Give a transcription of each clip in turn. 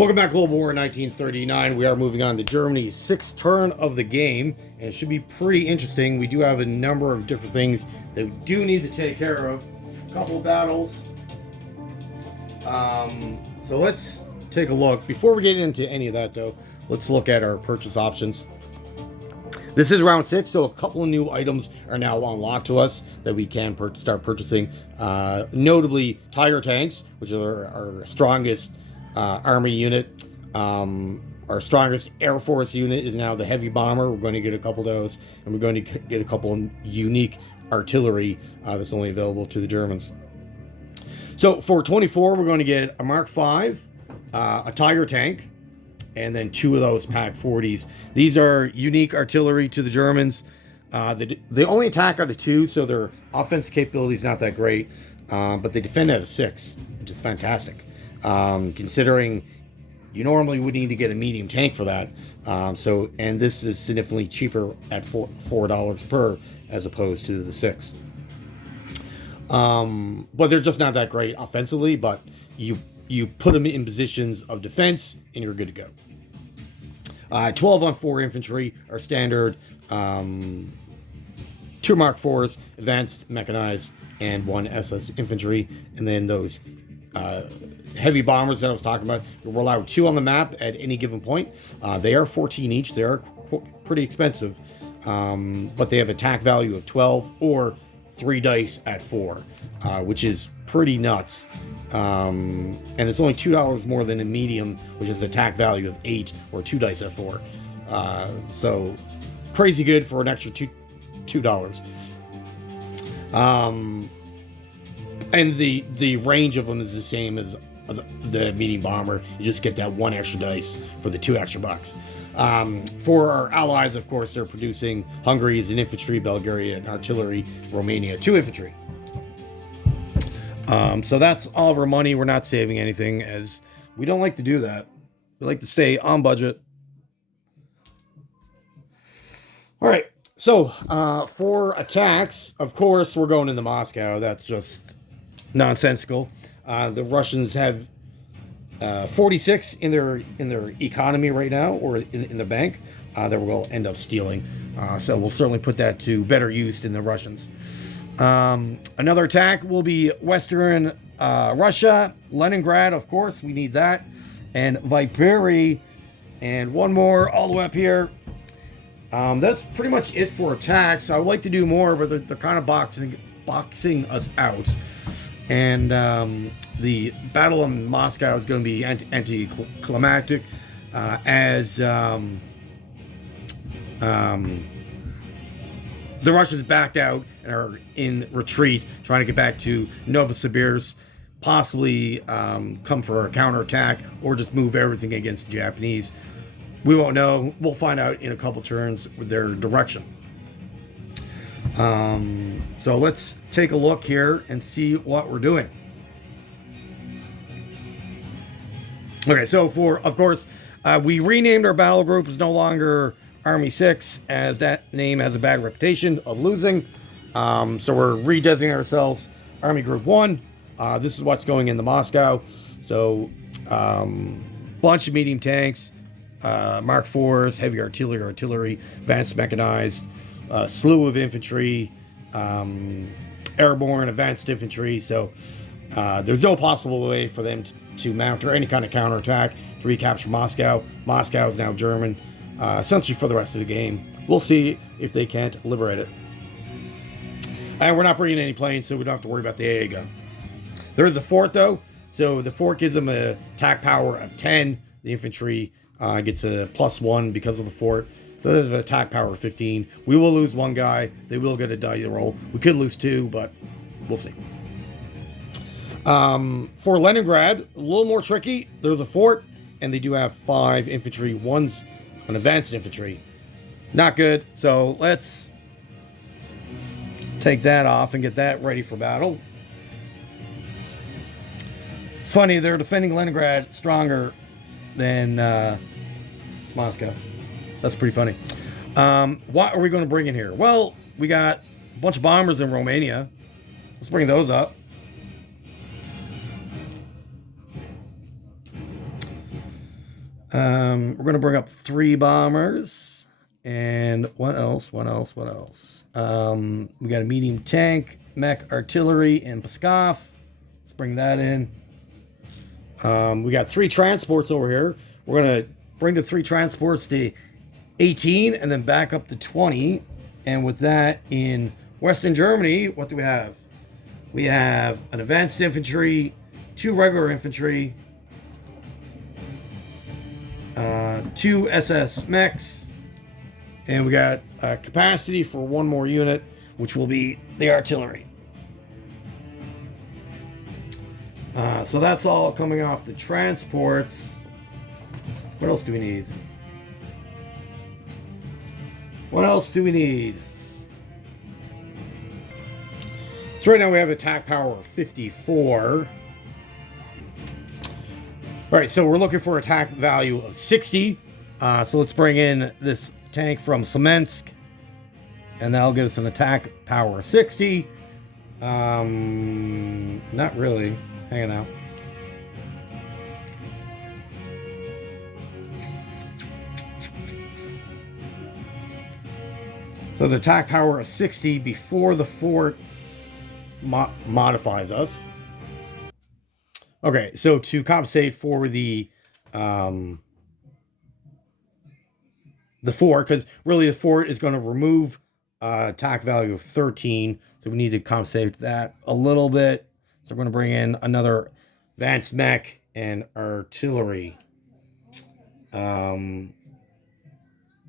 Welcome back, Global War 1939. We are moving on to Germany's sixth turn of the game, and it should be pretty interesting. We do have a number of different things that we do need to take care of. A couple of battles. So let's take a look. Before we get into any of that, though, let's look at our purchase options. This is round 6, so a couple of new items are now unlocked to us that we can start purchasing. Notably, Tiger tanks, which are our strongest army unit. Our strongest Air Force unit is now the heavy bomber. We're going to get a couple of those, and we're going to get a couple of unique artillery that's only available to the Germans. So for 24, we're going to get a Mark V, a Tiger tank, and then 2 of those Pack 40s. These are unique artillery to the Germans. They only attack out of 2, so their offensive capability is not that great, but they defend out of 6, which is fantastic. Considering you normally would need to get a medium tank for that. And this is significantly cheaper at $4 per as opposed to the 6. But they're just not that great offensively, but you put them in positions of defense and you're good to go. 12 on 4 infantry are standard. 2 Mark IVs, advanced mechanized, and 1 SS infantry. And then those heavy bombers that I was talking about, we're allowed 2 on the map at any given point. They are 14 each. They are pretty expensive, but they have attack value of 12 or 3 dice at 4, which is pretty nuts. And it's only $2 more than a medium, which is attack value of 8 or 2 dice at 4. So crazy good for an extra $2. And the range of them is the same as the medium bomber. You just get that 1 extra dice for the 2 extra bucks. For our allies, of course, they're producing Hungary is an infantry, Bulgaria an artillery, Romania 2 infantry. So that's all of our money. We're not saving anything, as we don't like to do that. We like to stay on budget. All right. So for attacks, of course, we're going into Moscow. That's just nonsensical. The Russians have 46 in their economy right now, or in the bank, that we'll end up stealing. So we'll certainly put that to better use in the Russians. Another attack will be Western Russia, Leningrad, of course, we need that, and Viipuri, and one more all the way up here. That's pretty much it for attacks. I would like to do more, but they're kind of boxing us out. And the battle in Moscow is going to be anticlimactic, as the Russians backed out and are in retreat, trying to get back to Novosibirsk, possibly come for a counterattack or just move everything against the Japanese. We won't know. We'll find out in a couple turns with their direction. So let's take a look here and see what we're doing. Okay, so of course, we renamed our battle group. It's no longer Army 6, as that name has a bad reputation of losing. So we're redesignating ourselves Army Group 1. This is what's going into Moscow. So bunch of medium tanks, Mark IVs, heavy artillery, advanced mechanized, slew of infantry, airborne, advanced infantry. So there's no possible way for them to mount or any kind of counterattack to recapture Moscow. Moscow is now German, essentially for the rest of the game. We'll see if they can't liberate it. And we're not bringing any planes, so we don't have to worry about the AA gun. There is a fort, though. So the fort gives them an attack power of 10. The infantry gets a +1 because of the fort. So there's an attack power of 15. We will lose 1 guy. They will get a die roll. We could lose 2, but we'll see. For Leningrad, a little more tricky. There's a fort, and they do have 5 infantry. 1's an advanced infantry. Not good. So let's take that off and get that ready for battle. It's funny, they're defending Leningrad stronger than Moscow. That's pretty funny. What are we going to bring in here? Well, we got a bunch of bombers in Romania. Let's bring those up. We're going to bring up 3 bombers. And what else? What else? What else? We got a medium tank, mech artillery, and Pskov. Let's bring that in. We got 3 transports over here. We're going to bring the 3 transports to 18 and then back up to 20. And with that, in Western Germany, what do we have? We have an advanced infantry, 2 regular infantry, 2 SS mechs, and we got capacity for 1 more unit, which will be the artillery. So that's all coming off the transports. What else do we need? What else do we need? So right now we have attack power of 54. All right, so we're looking for attack value of 60. So let's bring in this tank from Smolensk, and that'll give us an attack power of 60. Not really. Hanging out. So the attack power of 60 before the fort modifies us. Okay, so to compensate for the fort, because really the fort is going to remove attack value of 13, so we need to compensate that a little bit. So we're going to bring in another advanced mech and artillery.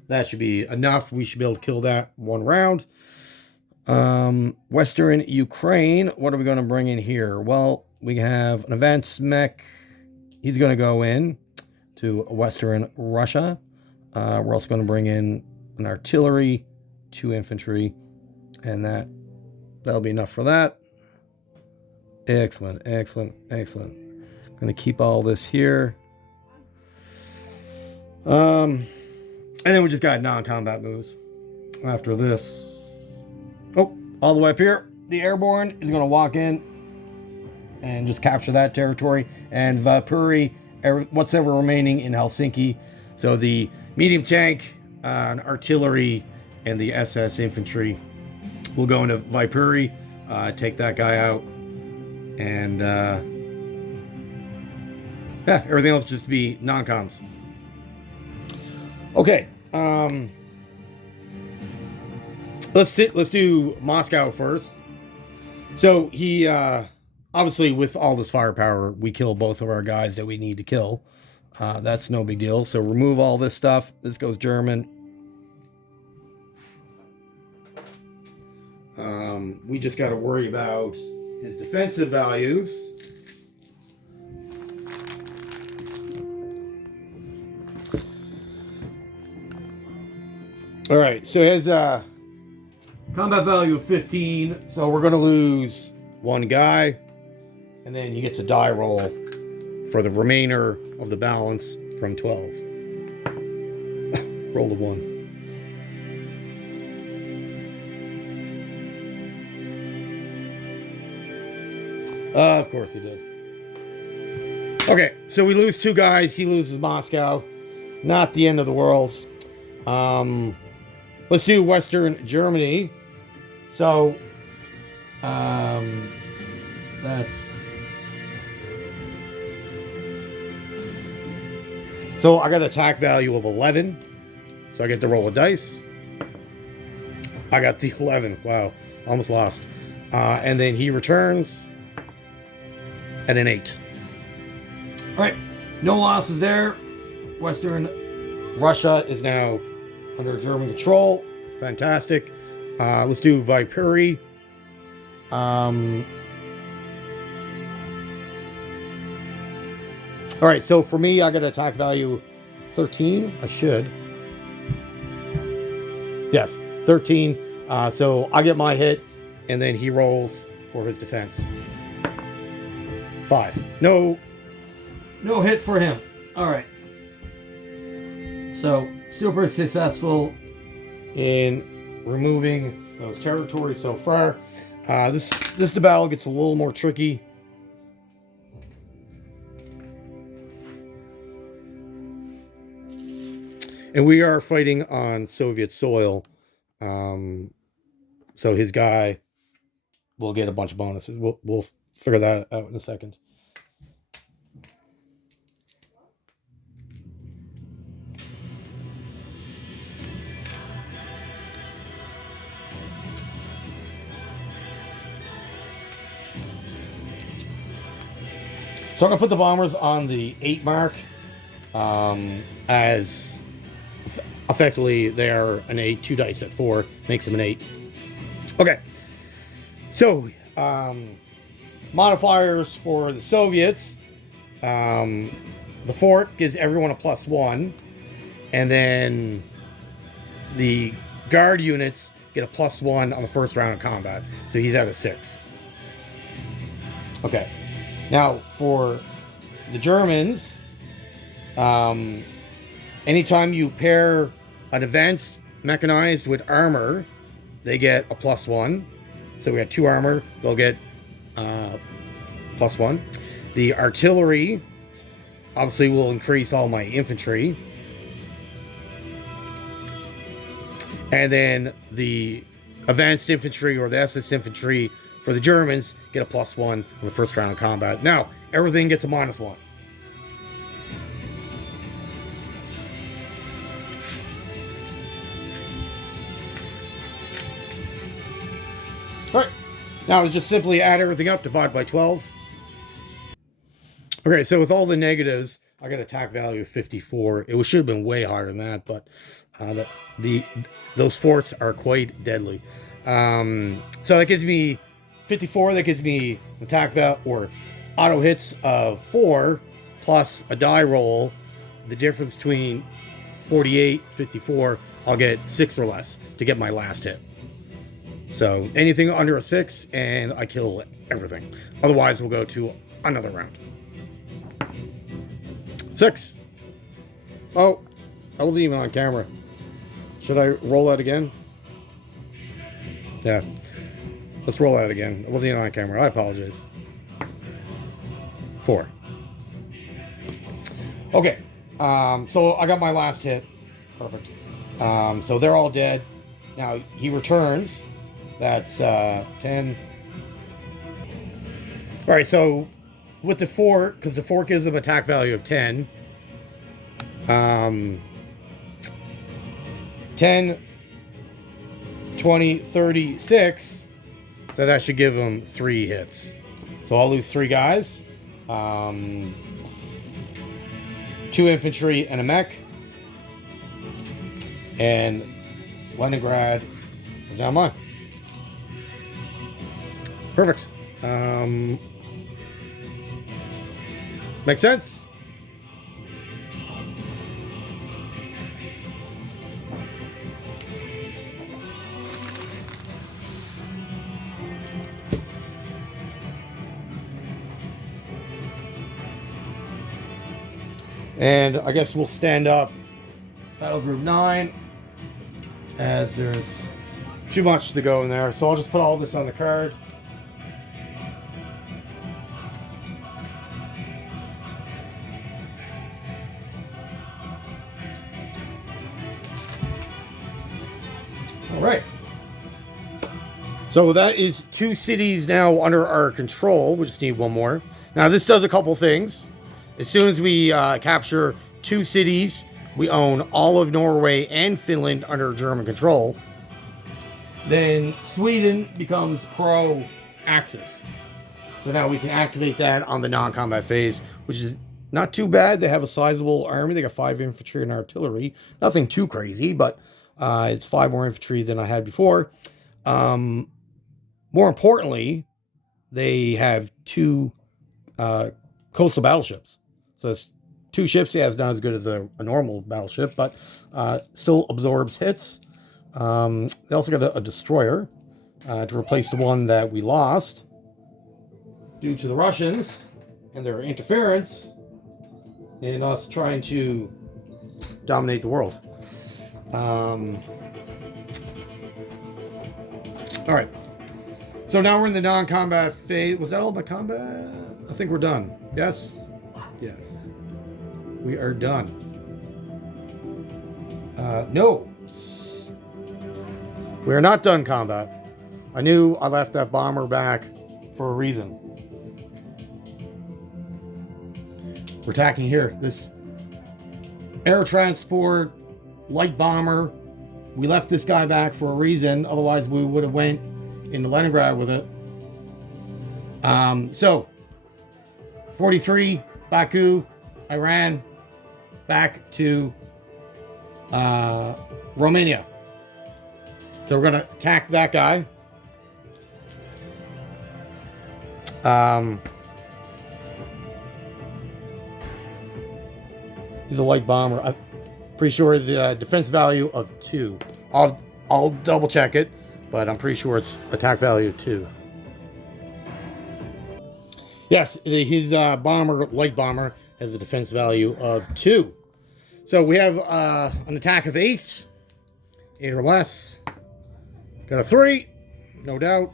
That should be enough. We should be able to kill that 1 round. Western Ukraine, what are we going to bring in here? Well, we have an advanced mech. He's going to go in to Western Russia. We're also going to bring in an artillery, 2 infantry, and that'll be enough for that. Excellent, excellent, excellent. Going to keep all this here. And then we just got non-combat moves after this. Oh, all the way up here. The airborne is going to walk in and just capture that territory. And Vapuri, what's ever remaining in Helsinki. So the medium tank, artillery, and the SS infantry will go into Vipuri, take that guy out. And yeah, everything else just be non-coms. Okay, let's do Moscow first. So he obviously, with all this firepower, we kill both of our guys that we need to kill. That's no big deal. So remove all this stuff. This goes German. We just got to worry about his defensive values. All right, so his combat value of 15. So we're going to lose 1 guy, and then he gets a die roll for the remainder of the balance from 12. Roll the 1. Of course he did. Okay, so we lose 2 guys. He loses Moscow. Not the end of the world. Let's do Western Germany. So, that's... So I got attack value of 11. So I get to roll a dice. I got the 11. Wow, almost lost. And then he returns at an 8. All right, no losses there. Western Russia is now under German control. Fantastic. Let's do Vipuri. All right, so for me, I got an attack value 13. I should. Yes, 13. So I get my hit, and then he rolls for his defense. 5. No hit for him. All right. So super successful in removing those territories so far. The battle gets a little more tricky. And we are fighting on Soviet soil. So his guy will get a bunch of bonuses. We'll figure that out in a second. So I'm going to put the bombers on the 8 mark, as effectively they are an 8, 2 dice at 4, makes them an 8. Okay, so modifiers for the Soviets. The fort gives everyone a +1, and then the guard units get a +1 on the first round of combat, so he's at a 6. Okay. Now, for the Germans, anytime you pair an advanced mechanized with armor, they get a +1. So we got 2 armor, they'll get +1. The artillery obviously will increase all my infantry. And then the advanced infantry or the SS infantry for the Germans get a +1 on the first round of combat. Now, everything gets a -1. All right. Now, it's just simply add everything up, divide by 12. Okay, so with all the negatives, I got attack value of 54. It should have been way higher than that, but those forts are quite deadly. So that gives me 54. That gives me attack value or auto hits of 4 plus a die roll. The difference between 48, 54, I'll get 6 or less to get my last hit. So anything under a 6 and I kill everything. Otherwise, we'll go to another round. 6. Oh, I wasn't even on camera. Should I roll that again? Yeah. Let's roll that again. I wasn't even on camera. I apologize. 4. Okay. So I got my last hit. Perfect. So they're all dead. Now he returns. That's 10. All right. So with the fort, because the fort gives him attack value of 10. 10, 20, 36. So that should give him 3 hits. So I'll lose 3 guys. 2 infantry and a mech. And Leningrad is now mine. Perfect. Makes sense? And I guess we'll stand up Battle Group 9 as there's too much to go in there. So I'll just put all this on the card. All right. So that is 2 cities now under our control. We just need 1 more. Now this does a couple things. As soon as we capture 2 cities, we own all of Norway and Finland under German control. Then Sweden becomes pro-Axis. So now we can activate that on the non-combat phase, which is not too bad. They have a sizable army. They got 5 infantry and artillery. Nothing too crazy, but it's 5 more infantry than I had before. More importantly, they have 2 coastal battleships. So it's 2 ships. Yeah, it's not as good as a normal battleship, but still absorbs hits. They also got a destroyer to replace the one that we lost due to the Russians and their interference in us trying to dominate the world. All right. So now we're in the non-combat phase. Was that all about combat? I think we're done. Yes? Yes. We are done. No. We're not done combat. I knew I left that bomber back for a reason. We're attacking here. This air transport, light bomber. We left this guy back for a reason. Otherwise, we would have went into Leningrad with it. So, 43, Baku, Iran, back to Romania. So we're going to attack that guy. He's a light bomber. I'm pretty sure his defense value of 2. I'll double check it, but I'm pretty sure it's attack value 2. Yes, his bomber, light bomber, has a defense value of 2. So we have an attack of 8 or less. Got a 3, no doubt.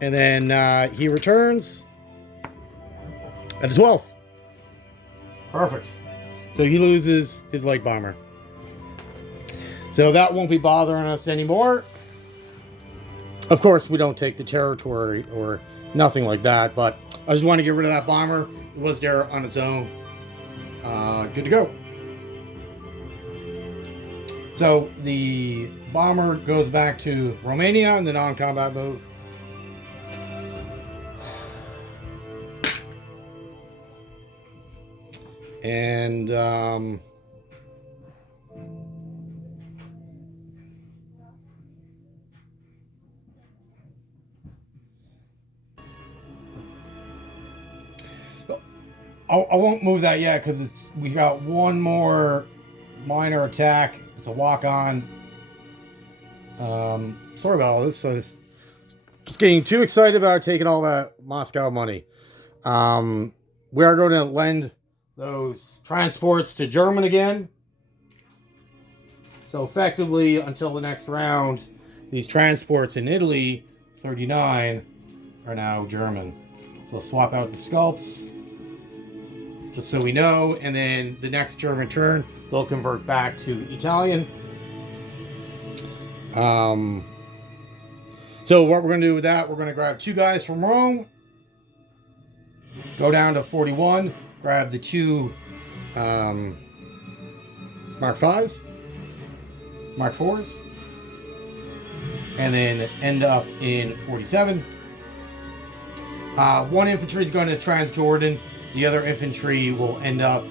And then he returns at a 12. Perfect. So he loses his light bomber. So that won't be bothering us anymore. Of course, we don't take the territory or nothing like that, but I just want to get rid of that bomber. It was there on its own. Good to go. So the bomber goes back to Romania in the non-combat move. And I won't move that yet because we got one more minor attack. It's a walk-on. Sorry about all this. Just getting too excited about taking all that Moscow money. We are going to lend those transports to German again. So effectively, until the next round, these transports in Italy, 39, are now German. So swap out the sculpts, just so we know. And then the next German turn, they'll convert back to Italian. So what we're going to do with that, we're going to grab 2 guys from Rome, go down to 41, grab the 2 Mark 5s, Mark 4s, and then end up in 47. One infantry is going to Transjordan. The other infantry will end up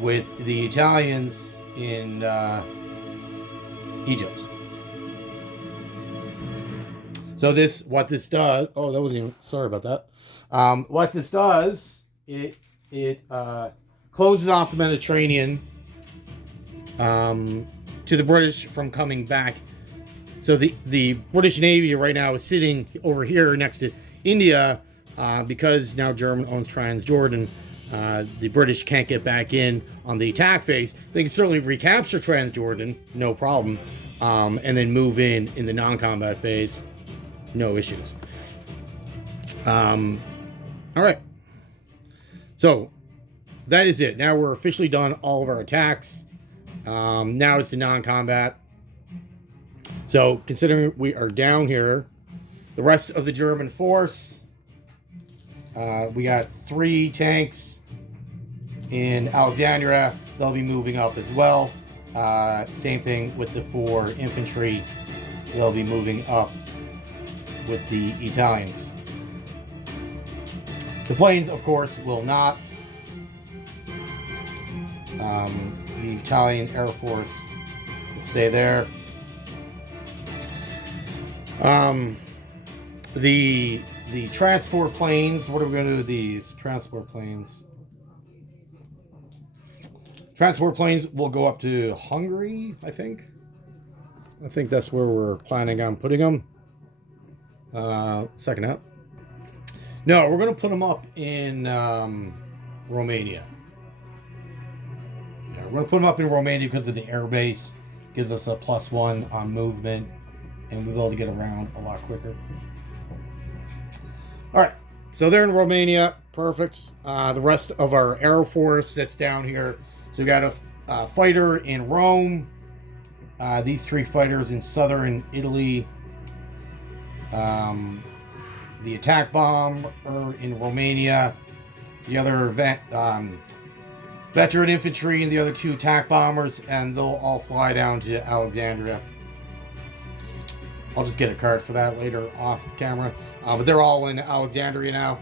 with the Italians in Egypt. So what this does, oh, that wasn't even, sorry about that. What this does, it closes off the Mediterranean to the British from coming back. So the British Navy right now is sitting over here next to India because now Germany owns Transjordan. The British can't get back in on the attack phase. They can certainly recapture Transjordan, no problem, and then move in the non-combat phase. No issues. All right. So that is it. Now we're officially done all of our attacks. Now it's the non-combat. So considering we are down here, the rest of the German force, we got 3 tanks in Alexandria. They'll be moving up as well. Same thing with the 4 infantry. They'll be moving up with the Italians. The planes, of course, will not. The Italian Air Force will stay there. The transport planes, what are we going to do with these transport planes? Transport planes will go up to Hungary, I think. I think that's where we're planning on putting them. Second out. No, we're going to put them up in Romania. Yeah, we're going to put them up in Romania because of the air base. Gives us a +1 on movement, and we'll be able to get around a lot quicker. All right, so they're in Romania. Perfect. The rest of our Air Force that's down here. So we got a fighter in Rome. these 3 fighters in southern Italy. The attack bomber in Romania, the other veteran infantry, and the other 2 attack bombers, and they'll all fly down to Alexandria. I'll just get a card for that later off camera. But they're all in Alexandria now.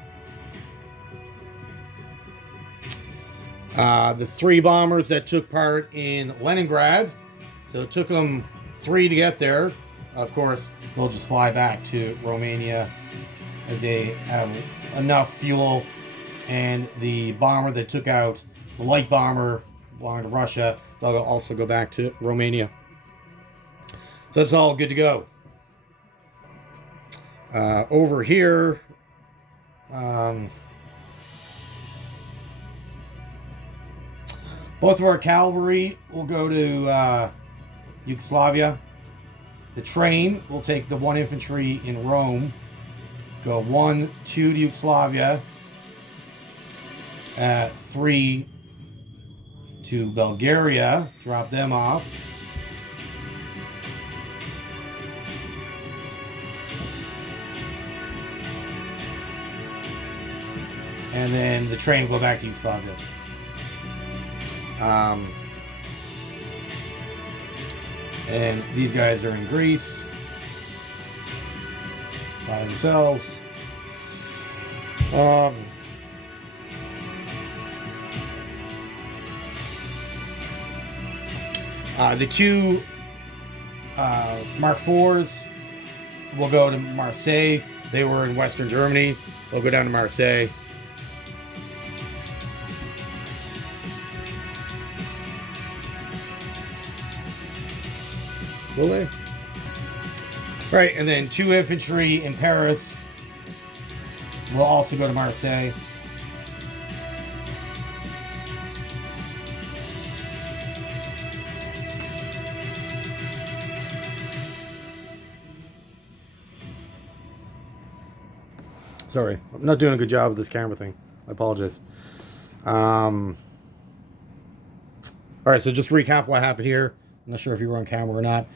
The 3 bombers that took part in Leningrad. So it took them 3 to get there. Of course, they'll just fly back to Romania as they have enough fuel. And the bomber that took out the light bomber belonging to Russia, they'll also go back to Romania. So that's all good to go. Over here, both of our cavalry will go to Yugoslavia. The train will take the 1 infantry in Rome, go 1, 2 to Yugoslavia, 3 to Bulgaria, drop them off. And then the train will go back to Yugoslavia. And these guys are in Greece by themselves. The 2 Mark IVs will go to Marseille. They were in Western Germany. They'll go down to Marseille. Will they? Right, and then 2 infantry in Paris will also go to Marseille. Sorry, I'm not doing a good job with this camera thing. I apologize. All right, so just to recap what happened here. I'm not sure if you were on camera or not.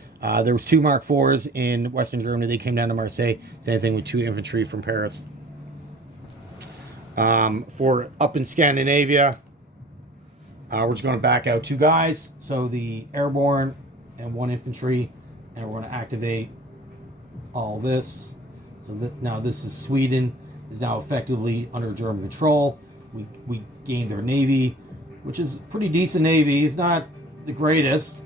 There was 2 Mark IVs in Western Germany. They came down to Marseille. Same thing with 2 infantry from Paris. For up in Scandinavia, we're just going to back out 2 guys. So the airborne and 1 infantry, and we're going to activate all this. So now this is Sweden, is now effectively under German control. We gained their navy, which is pretty decent navy. It's not the greatest.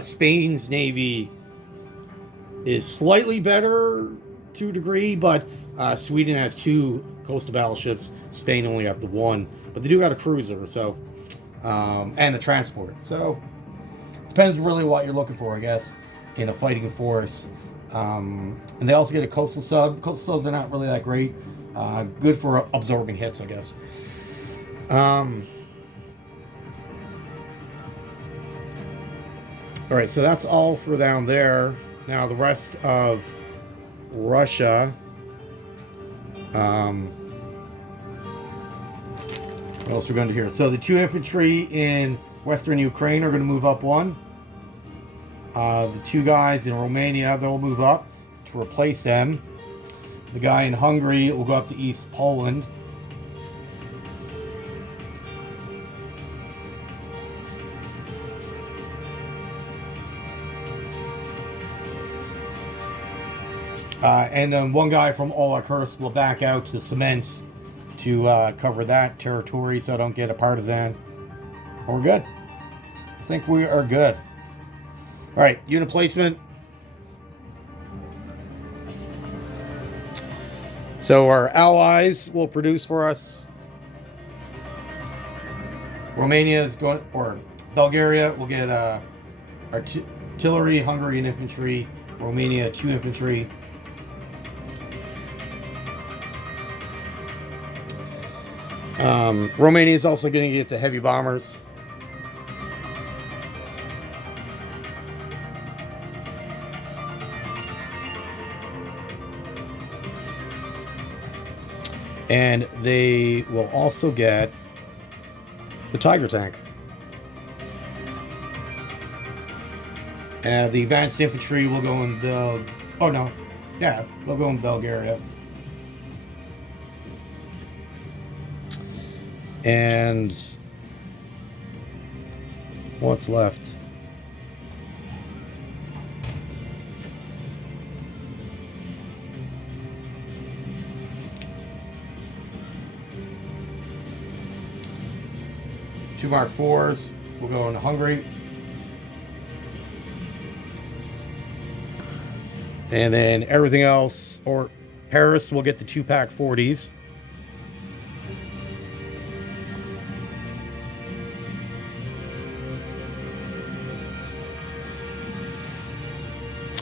Spain's navy is slightly better to a degree, but Sweden has 2 coastal battleships. Spain only got the 1, but they do got a cruiser, so and a transport. So depends really what you're looking for, I guess, in a fighting force. And they also get a coastal sub. Coastal subs are not really that great. Good for absorbing hits, I guess. All right, so that's all for down there. Now the rest of Russia. What else are we going to hear? So the 2 infantry in Western Ukraine are going to move up 1. The 2 guys in Romania, they'll move up to replace them. The guy in Hungary will go up to East Poland. And then 1 guy from Kursk will back out to the cements to cover that territory so I don't get a partisan. But we're good. I think we are good. All right, unit placement. So our allies will produce for us. Romania is going, or Bulgaria will get artillery, Hungary, and infantry. Romania, 2 infantry. Romania is also going to get the heavy bombers. And they will also get the Tiger tank. The advanced infantry will go in oh no, yeah, they'll go in Bulgaria. And what's left? Two Mark IVs will go into Hungary. And then everything else, or Paris will get the 2-pack 40s.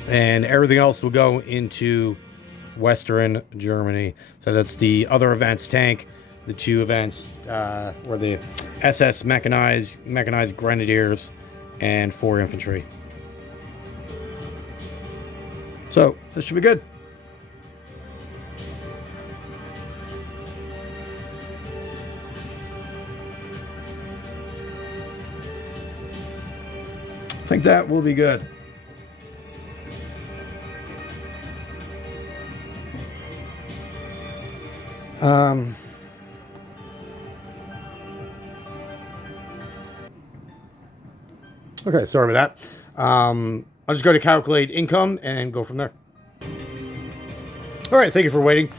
And everything else will go into Western Germany. So that's the other advanced tank, the 2 advanced, or the SS mechanized grenadiers, and 4 infantry. So this should be good. I think that will be good. Okay, sorry about that. I'll just go to calculate income and go from there. All right, thank you for waiting.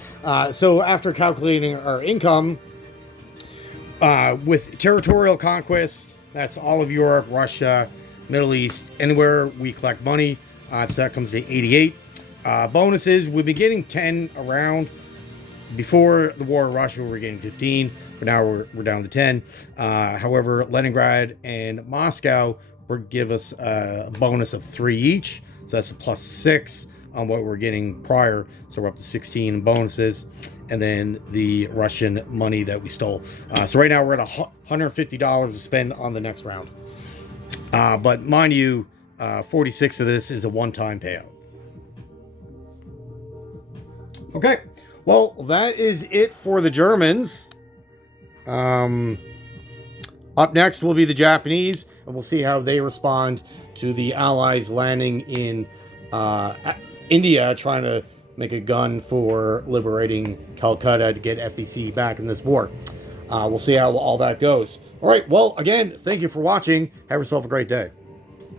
So after calculating our income, with territorial conquest, that's all of Europe, Russia, Middle East, anywhere we collect money. So that comes to 88. Bonuses, we've been getting 10 around. Before the war in Russia, we were getting 15, but now we're down to 10. However, Leningrad and Moscow will give us a bonus of 3 each. So that's a plus 6 on what we're getting prior. So we're up to 16 in bonuses. And then the Russian money that we stole. So right now we're at $150 to spend on the next round. But mind you, 46 of this is a one-time payout. Okay. Well, that is it for the Germans. Up next will be the Japanese, and we'll see how they respond to the Allies landing in India, trying to make a gun for liberating Calcutta to get FEC back in this war. We'll see how all that goes. All right, well, again, thank you for watching. Have yourself a great day.